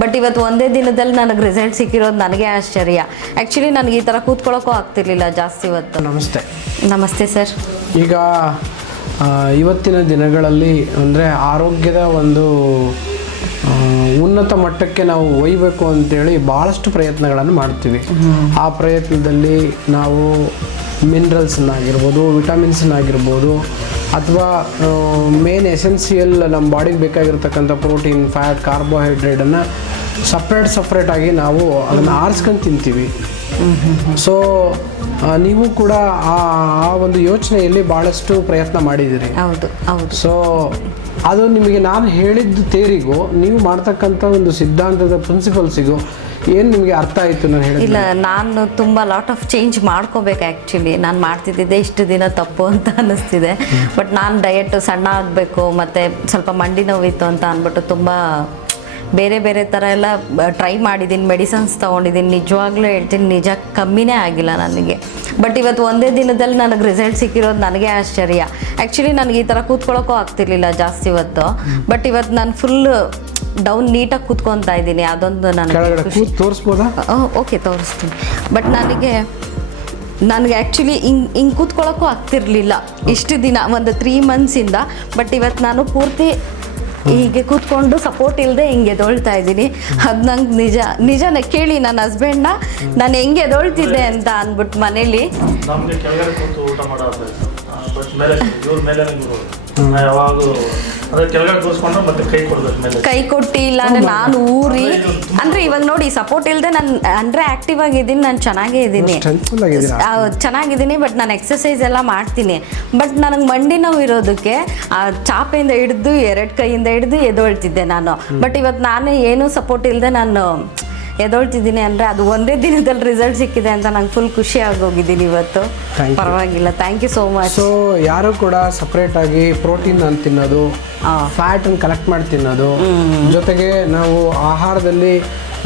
But ಇವತ್ತು ಒಂದೇ ದಿನದಲ್ಲಿ ನನಗೆ ರಿಸಲ್ಟ್ ಸಿಕ್ಕಿರೋದು ನನಗೆ ಆಶ್ಚರ್ಯ. ಆ್ಯಕ್ಚುಲಿ ನನಗೆ ಈ ಥರ ಕೂತ್ಕೊಳ್ಳೋಕ್ಕೂ ಆಗ್ತಿರ್ಲಿಲ್ಲ ಜಾಸ್ತಿ ಇವತ್ತು. ನಮಸ್ತೆ. ನಮಸ್ತೆ ಸರ್. ಈಗ ಇವತ್ತಿನ ದಿನಗಳಲ್ಲಿ ಅಂದರೆ ಆರೋಗ್ಯದ ಒಂದು ಉನ್ನತ ಮಟ್ಟಕ್ಕೆ ನಾವು ಒಯ್ಯಬೇಕು ಅಂತೇಳಿ ಭಾಳಷ್ಟು ಪ್ರಯತ್ನಗಳನ್ನು ಮಾಡ್ತೀವಿ. ಆ ಪ್ರಯತ್ನದಲ್ಲಿ ನಾವು ಮಿನರಲ್ಸನ್ನಾಗಿರ್ಬೋದು, ವಿಟಮಿನ್ಸನ್ನಾಗಿರ್ಬೋದು, ಅಥವಾ ಮೇನ್ ಎಸೆನ್ಸಿಯಲ್ ನಮ್ಮ ಬಾಡಿಗೆ ಬೇಕಾಗಿರ್ತಕ್ಕಂಥ ಪ್ರೋಟೀನ್, ಫ್ಯಾಟ್, ಕಾರ್ಬೋಹೈಡ್ರೇಟನ್ನು ಸಪ್ರೇಟಾಗಿ ನಾವು ಅದನ್ನು ಆರಿಸ್ಕೊಂಡು ತಿಂತೀವಿ. ಸೊ ನೀವು ಕೂಡ ಆ ಒಂದು ಯೋಚನೆಯಲ್ಲಿ ಭಾಳಷ್ಟು ಪ್ರಯತ್ನ ಮಾಡಿದ್ದೀರಿ. ಹೌದು ಹೌದು. ಸೊ ಅದು ನಿಮಗೆ ನಾನು ಹೇಳಿದ್ದು ತೇರಿಗೂ ನೀವು ಮಾಡ್ತಕ್ಕಂಥ ಒಂದು ಸಿದ್ಧಾಂತದ ಪ್ರಿನ್ಸಿಪಲ್ಸಿಗೂ ಏನು ನಿಮಗೆ ಅರ್ಥ ಆಯಿತು ನಾನು ಹೇಳಿದ್ದು? ಇಲ್ಲ, ನಾನು ತುಂಬ ಲಾಟ್ ಆಫ್ ಚೇಂಜ್ ಮಾಡ್ಕೋಬೇಕು. ಆ್ಯಕ್ಚುಲಿ ನಾನು ಮಾಡ್ತಿದ್ದೆ ಇಷ್ಟು ದಿನ ತಪ್ಪು ಅಂತ ಅನ್ನಿಸ್ತಿದೆ. ಬಟ್ ನಾನು ಡಯಟ್ ಸಣ್ಣ ಆಗಬೇಕು ಮತ್ತು ಸ್ವಲ್ಪ ಮಂಡಿ ನೋವಿತ್ತು ಅಂತ ಅಂದ್ಬಿಟ್ಟು ತುಂಬ ಬೇರೆ ಬೇರೆ ಥರ ಎಲ್ಲ ಟ್ರೈ ಮಾಡಿದ್ದೀನಿ, ಮೆಡಿಸನ್ಸ್ ತೊಗೊಂಡಿದ್ದೀನಿ. ನಿಜವಾಗ್ಲೂ ಹೇಳ್ತೀನಿ, ನಿಜ ಕಮ್ಮಿನೇ ಆಗಿಲ್ಲ ನನಗೆ. ಬಟ್ ಇವತ್ತು ಒಂದೇ ದಿನದಲ್ಲಿ ನನಗೆ ರಿಸಲ್ಟ್ ಸಿಕ್ಕಿರೋದು ನನಗೆ ಆಶ್ಚರ್ಯ. ಆ್ಯಕ್ಚುಲಿ ನನಗೆ ಈ ಥರ ಕೂತ್ಕೊಳ್ಳೋಕ್ಕೂ ಆಗ್ತಿರ್ಲಿಲ್ಲ ಜಾಸ್ತಿ ಇವತ್ತು. ಬಟ್ ಇವತ್ತು ನಾನು ಫುಲ್ ಡೌನ್ ನೀಟಾಗಿ ಕೂತ್ಕೊತಾ ಇದ್ದೀನಿ. ಅದೊಂದು ನನಗೆ ತೋರಿಸ್ಬೋದಾ? ಓಕೆ, ತೋರಿಸ್ತೀನಿ. ಬಟ್ ನನಗೆ ಆ್ಯಕ್ಚುಲಿ ಹಿಂಗೆ ಕೂತ್ಕೊಳ್ಳೋಕ್ಕೂ ಆಗ್ತಿರ್ಲಿಲ್ಲ ಇಷ್ಟು ದಿನ, ಒಂದು 3 ಮಂತ್ಸಿಂದ. ಬಟ್ ಇವತ್ತು ನಾನು ಪೂರ್ತಿ ಹೀಗೆ ಕೂತ್ಕೊಂಡು ಸಪೋರ್ಟ್ ಇಲ್ಲದೆ ಹಿಂಗೆ ಎದೊಳ್ತಾ ಇದ್ದೀನಿ. ಅದು ನಂಗೆ ನಿಜನೇ. ಕೇಳಿ ನನ್ನ ಹಸ್ಬೆಂಡ್ನ ನಾನು ಹೆಂಗೆ ಎದೊಳ್ತಿದ್ದೆ ಅಂತ ಅಂದ್ಬಿಟ್ಟು ಮನೇಲಿ. ಕೈ ಕೊಟ್ಟು ಇಲ್ಲ ಅಂದರೆ ನಾನು ಊರಿ ಅಂದರೆ ಇವಾಗ ನೋಡಿ ಸಪೋರ್ಟ್ ಇಲ್ಲದೆ ನಾನು ಅಂದರೆ ಆ್ಯಕ್ಟಿವ್ ಆಗಿದ್ದೀನಿ, ನಾನು ಚೆನ್ನಾಗೇ ಇದ್ದೀನಿ, ಚೆನ್ನಾಗಿದ್ದೀನಿ. ಬಟ್ ನಾನು ಎಕ್ಸಸೈಸ್ ಎಲ್ಲ ಮಾಡ್ತೀನಿ. ಬಟ್ ನನಗೆ ಮಂಡಿ ನೋವು ಇರೋದಕ್ಕೆ ಆ ಚಾಪೆಯಿಂದ ಹಿಡಿದು 2 ಕೈಯಿಂದ ಹಿಡಿದು ಎದೊಳ್ತಿದ್ದೆ ನಾನು. ಬಟ್ ಇವತ್ತು ನಾನು ಏನೂ ಸಪೋರ್ಟ್ ಇಲ್ಲದೆ ನಾನು ಎದೊಳ್ತಿದ್ದೀನಿ ಅಂದರೆ ಅದು ಒಂದೇ ದಿನದಲ್ಲಿ ರಿಸಲ್ಟ್ ಸಿಕ್ಕಿದೆ ಅಂತ ನಂಗೆ ಫುಲ್ ಖುಷಿ ಆಗೋಗಿದ್ದೀನಿ ಇವತ್ತು. ಪರವಾಗಿಲ್ಲ, thank you so much. So ಯಾರು ಕೂಡ ಸಪ್ರೇಟಾಗಿ ಪ್ರೋಟೀನ್ ಅಂತ ತಿನ್ನೋದು, ಫ್ಯಾಟನ್ನು ಕಲೆಕ್ಟ್ ಮಾಡಿ ತಿನ್ನೋದು, ಜೊತೆಗೆ ನಾವು ಆಹಾರದಲ್ಲಿ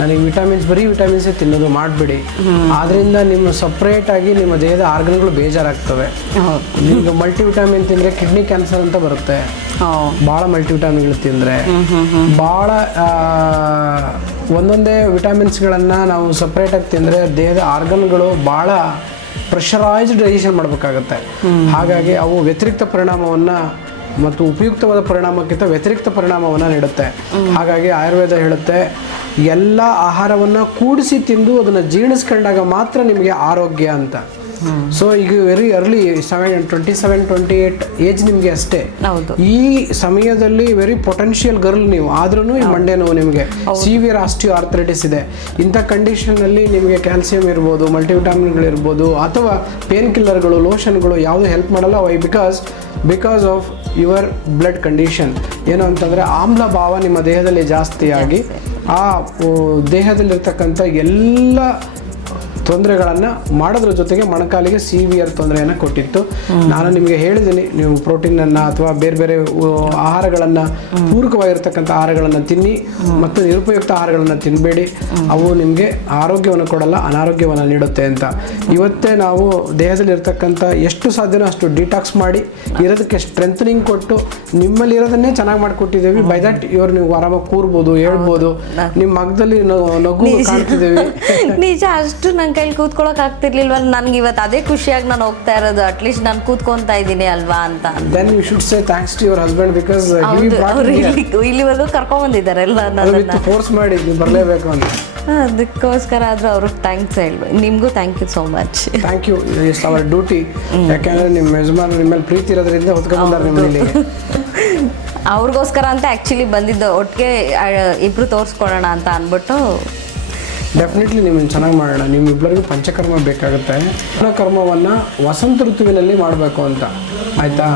ನನಗೆ ಬರೀ ವಿಟಮಿನ್ಸೇ ತಿನ್ನೋದು ಮಾಡಬೇಡಿ. ಆದ್ದರಿಂದ ನಿಮ್ಮ ಸಪ್ರೇಟಾಗಿ ನಿಮ್ಮ ದೇಹದ ಆರ್ಗನ್ಗಳು ಬೇಜಾರಾಗ್ತವೆ. ಈಗ ಮಲ್ಟಿವಿಟಮಿನ್ ತಿಂದರೆ ಕಿಡ್ನಿ ಕ್ಯಾನ್ಸರ್ ಅಂತ ಬರುತ್ತೆ. ಭಾಳ ಮಲ್ಟಿವಿಟಮಿನ್ಗಳು ತಿಂದರೆ ಭಾಳ ಒಂದೊಂದೇ ವಿಟಮಿನ್ಸ್ಗಳನ್ನು ನಾವು ಸಪ್ರೇಟಾಗಿ ತಿಂದರೆ ದೇಹದ ಆರ್ಗನ್ಗಳು ಭಾಳ ಪ್ರೆಷರೈಸ್ಡ್ ಡೈಜೆಷನ್ ಮಾಡಬೇಕಾಗತ್ತೆ. ಹಾಗಾಗಿ ಅವು ವ್ಯತಿರಿಕ್ತ ಪರಿಣಾಮವನ್ನು ಮತ್ತು ಉಪಯುಕ್ತವಾದ ಪರಿಣಾಮಕ್ಕಿಂತ ವ್ಯತಿರಿಕ್ತ ಪರಿಣಾಮವನ್ನು ನೀಡುತ್ತೆ. ಹಾಗಾಗಿ ಆಯುರ್ವೇದ ಹೇಳುತ್ತೆ, ಎಲ್ಲ ಆಹಾರವನ್ನು ಕೂಡಿಸಿ ತಿಂದು ಅದನ್ನು ಜೀರ್ಣಿಸ್ಕೊಂಡಾಗ ಮಾತ್ರ ನಿಮಗೆ ಆರೋಗ್ಯ ಅಂತ. ಸೊ ಈಗ ವೆರಿ ಅರ್ಲಿ 27-28 ಏಜ್ ನಿಮಗೆ ಅಷ್ಟೇ. ಈ ಸಮಯದಲ್ಲಿ ವೆರಿ ಪೊಟೆನ್ಷಿಯಲ್ ಗರ್ಲ್ ನೀವು, ಆದ್ರೂ ಈ ಮಂಡೆ ನೋವು ನಿಮಗೆ ಸಿವಿಯರ್ ಆಸ್ಟಿಯೋ ಆರ್ಥರೈಟಿಸ್ ಇದೆ. ಇಂಥ ಕಂಡೀಷನಲ್ಲಿ ನಿಮಗೆ ಕ್ಯಾಲ್ಸಿಯಂ ಇರ್ಬೋದು, ಮಲ್ಟಿವಿಟಮಿನ್ಗಳಿರ್ಬೋದು, ಅಥವಾ ಪೇನ್ ಕಿಲ್ಲರ್ಗಳು, ಲೋಷನ್ಗಳು ಯಾವುದು ಹೆಲ್ಪ್ ಮಾಡಲ್ಲ. Why? Because of your blood condition. ಏನು ಅಂತಂದರೆ ಆಮ್ಲ ಭಾವ ನಿಮ್ಮ ದೇಹದಲ್ಲಿ ಜಾಸ್ತಿಯಾಗಿ ಆ ದೇಹದಲ್ಲಿರ್ತಕ್ಕಂಥ ಎಲ್ಲ ತೊಂದರೆಗಳನ್ನು ಮಾಡೋದ್ರ ಜೊತೆಗೆ ಮೊಣಕಾಲಿಗೆ ಸಿವಿಯರ್ ತೊಂದರೆಯನ್ನು ಕೊಟ್ಟಿತ್ತು. ನಾನು ನಿಮಗೆ ಹೇಳಿದ್ದೀನಿ, ನೀವು ಪ್ರೋಟೀನನ್ನು ಅಥವಾ ಬೇರೆ ಬೇರೆ ಆಹಾರಗಳನ್ನು, ಪೂರಕವಾಗಿರ್ತಕ್ಕಂಥ ಆಹಾರಗಳನ್ನು ತಿನ್ನಿ ಮತ್ತು ನಿರುಪಯುಕ್ತ ಆಹಾರಗಳನ್ನು ತಿನ್ನಬೇಡಿ. ಅವು ನಿಮಗೆ ಆರೋಗ್ಯವನ್ನು ಕೊಡಲ್ಲ, ಅನಾರೋಗ್ಯವನ್ನು ನೀಡುತ್ತೆ ಅಂತ. ಇವತ್ತೇ ನಾವು ದೇಹದಲ್ಲಿರ್ತಕ್ಕಂಥ ಎಷ್ಟು ಸಾಧ್ಯನೋ ಅಷ್ಟು ಡಿಟಾಕ್ಸ್ ಮಾಡಿ ಇರೋದಕ್ಕೆ ಸ್ಟ್ರೆಂಥನಿಂಗ್ ಕೊಟ್ಟು ನಿಮ್ಮಲ್ಲಿ ಇರೋದನ್ನೇ ಚೆನ್ನಾಗಿ ಮಾಡಿಕೊಟ್ಟಿದ್ದೀವಿ. ಬೈ ದಟ್ ನೀವು ಆರಾಮಾಗಿ ಕೂರ್ಬೋದು, ಹೇಳ್ಬೋದು, ನಿಮ್ಮ ಮಗದಲ್ಲಿ ನಗು ಕಾಣ್ತಿದ್ದೀವಿ. ನಿಜ, ಅಷ್ಟು ನನ್ನ ಕೈಲಿ ಕೂತ್ಕೊಳ್ಳೋಕೆ ಆಗ್ತಿರ್ಲಿಲ್ವ. ನನಗೆ ಇವತ್ತು ಅದೇ ಖುಷಿಯಾಗಿ ನಾನು ಹೋಗ್ತಾ ಇರೋದು. ಅಟ್ಲೀಸ್ಟ್ ನಾನು ಕೂತ್ಕೊತಾ ಇದ್ದೀನಿ ಅಲ್ವಾ ಅಂತ. Then you should say thanks to your husband because ಇಲ್ಲಿವರೆಗೂ ಕರ್ಕೊಂಡ್ ಬಂದಿದ್ದಾರೆ ಎಲ್ಲ ನನ್ನ ಫೋರ್ಸ್ ಮಾಡಿ ನೀವು ಬರಲೇಬೇಕು ಅಂತ. ಅದಕ್ಕೋಸ್ಕರ ಆದ್ರೂ ಅವ್ರಿಗೆ ಥ್ಯಾಂಕ್ಸ್ ಹೇಳ್ಬೇಕು. ನಿಮಗೂ thank you so much. Thank you, it's our duty. ಯಾಕಂದ್ರೆ ನಿಮ್ಮ ಯಜಮಾನರು ನಿಮ್ಮಲ್ಲಿ ಪ್ರೀತಿ ಇರೋದ್ರಿಂದ ಹೊತ್ಕೊಂಡು ಬಂದಾರೆ ನಿಮ್ಮಲ್ಲಿ. ಅವ್ರಿಗೋಸ್ಕರ ಅಂತ ಆ್ಯಕ್ಚುಲಿ ಬಂದಿದ್ದು, ಒಟ್ಟಿಗೆ ಇಬ್ರು ತೋರಿಸ್ಕೊಳ್ಳೋಣ ಅಂತ ಅಂದ್ಬಿಟ್ಟು. ಡೆಫಿನೆಟ್ಲಿ ನಿಮ್ಮನ್ನು ಚೆನ್ನಾಗಿ ಮಾಡೋಣ. ನಿಮ್ಮಿಬ್ಬರಿಗೂ ಪಂಚಕರ್ಮ ಬೇಕಾಗುತ್ತೆ. ಕರ್ಮವನ್ನು ವಸಂತ ಋತುವಿನಲ್ಲಿ ಮಾಡಬೇಕು ಅಂತ, ಆಯಿತಾ?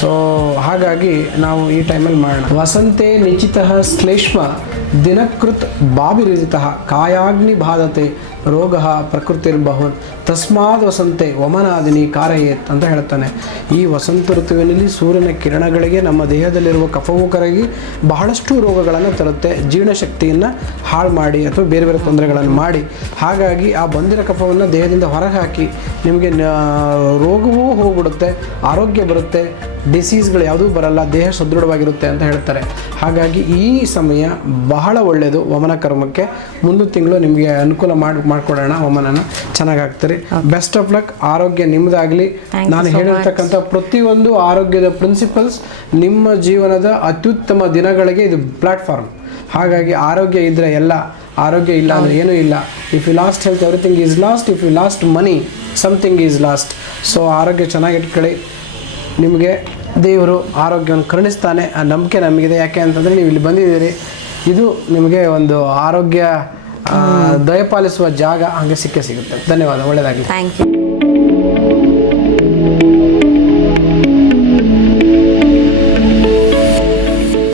ಸೊ ಹಾಗಾಗಿ ನಾವು ಈ ಟೈಮಲ್ಲಿ ಮಾಡೋಣ. ವಸಂತೆ ನಿಚಿತಃ ಶ್ಲೇಷ್ಮ ದಿನಕೃತ್ ಬಾಬಿರಿಜಿತಃ ಕಾಯಾಗ್ನಿ ಬಾಧತೆ ರೋಗ ಪ್ರಕೃತಿರ್ಬಹುನ್ ತಸ್ಮಾದ್ ವಸಂತೆ ವಮನಾದಿನಿ ಕಾರಯೇತ್ ಅಂತ ಹೇಳ್ತಾನೆ. ಈ ವಸಂತ ಋತುವಿನಲ್ಲಿ ಸೂರ್ಯನ ಕಿರಣಗಳಿಗೆ ನಮ್ಮ ದೇಹದಲ್ಲಿರುವ ಕಫವು ಕರಗಿ ಬಹಳಷ್ಟು ರೋಗಗಳನ್ನು ತರುತ್ತೆ, ಜೀರ್ಣಶಕ್ತಿಯನ್ನು ಹಾಳು ಮಾಡಿ ಅಥವಾ ಬೇರೆ ಬೇರೆ ತೊಂದರೆಗಳನ್ನು ಮಾಡಿ. ಹಾಗಾಗಿ ಆ ಬಂದಿರೋ ಕಫವನ್ನು ದೇಹದಿಂದ ಹೊರಗೆ ಹಾಕಿ ನಿಮಗೆ ರೋಗವೂ ಹೋಗ್ಬಿಡುತ್ತೆ, ಆರೋಗ್ಯ ಬರುತ್ತೆ, ಡಿಸೀಸ್ಗಳು ಯಾವುದೂ ಬರಲ್ಲ, ದೇಹ ಸದೃಢವಾಗಿರುತ್ತೆ ಅಂತ ಹೇಳ್ತಾರೆ. ಹಾಗಾಗಿ ಈ ಸಮಯ ಬಹಳ ಒಳ್ಳೆಯದು ವಮನ ಕರ್ಮಕ್ಕೆ. ಮುಂದಿನ ತಿಂಗಳು ನಿಮಗೆ ಅನುಕೂಲ ಮಾಡಿಕೊಡೋಣ, ವಮನನ ಚೆನ್ನಾಗಿ ಆಗ್ತೀರಿ. ಬೆಸ್ಟ್ ಆಫ್ ಲಕ್, ಆರೋಗ್ಯ ನಿಮ್ಮದಾಗಲಿ. ನಾನು ಹೇಳಿರ್ತಕ್ಕಂಥ ಪ್ರತಿಯೊಂದು ಆರೋಗ್ಯದ ಪ್ರಿನ್ಸಿಪಲ್ಸ್ ನಿಮ್ಮ ಜೀವನದ ಅತ್ಯುತ್ತಮ ದಿನಗಳಿಗೆ ಇದು ಪ್ಲಾಟ್ಫಾರ್ಮ್. ಹಾಗಾಗಿ ಆರೋಗ್ಯ ಇದ್ದರೆ ಎಲ್ಲ, ಆರೋಗ್ಯ ಇಲ್ಲ ಅಂದರೆ ಏನೂ ಇಲ್ಲ. If you lost health everything is lost, if you lost money something is lost. So ಆರೋಗ್ಯ ಚೆನ್ನಾಗಿ ಇಟ್ಕೊಳ್ಳಿ, ನಿಮಗೆ ದೇವರು ಆರೋಗ್ಯವನ್ನು ಕರುಣಿಸ್ತಾನೆ, ಆ ನಂಬಿಕೆ ನಮಗಿದೆ. ಯಾಕೆ ಅಂತಂದರೆ ನೀವು ಇಲ್ಲಿ ಬಂದಿದ್ದೀರಿ, ಇದು ನಿಮಗೆ ಒಂದು ಆರೋಗ್ಯ ದಯಪಾಲಿಸುವ ಜಾಗ, ಹಾಗೆ ಸಿಕ್ಕೇ ಸಿಗುತ್ತೆ. ಧನ್ಯವಾದ, ಒಳ್ಳೆಯದಾಗಲಿ. Thank you.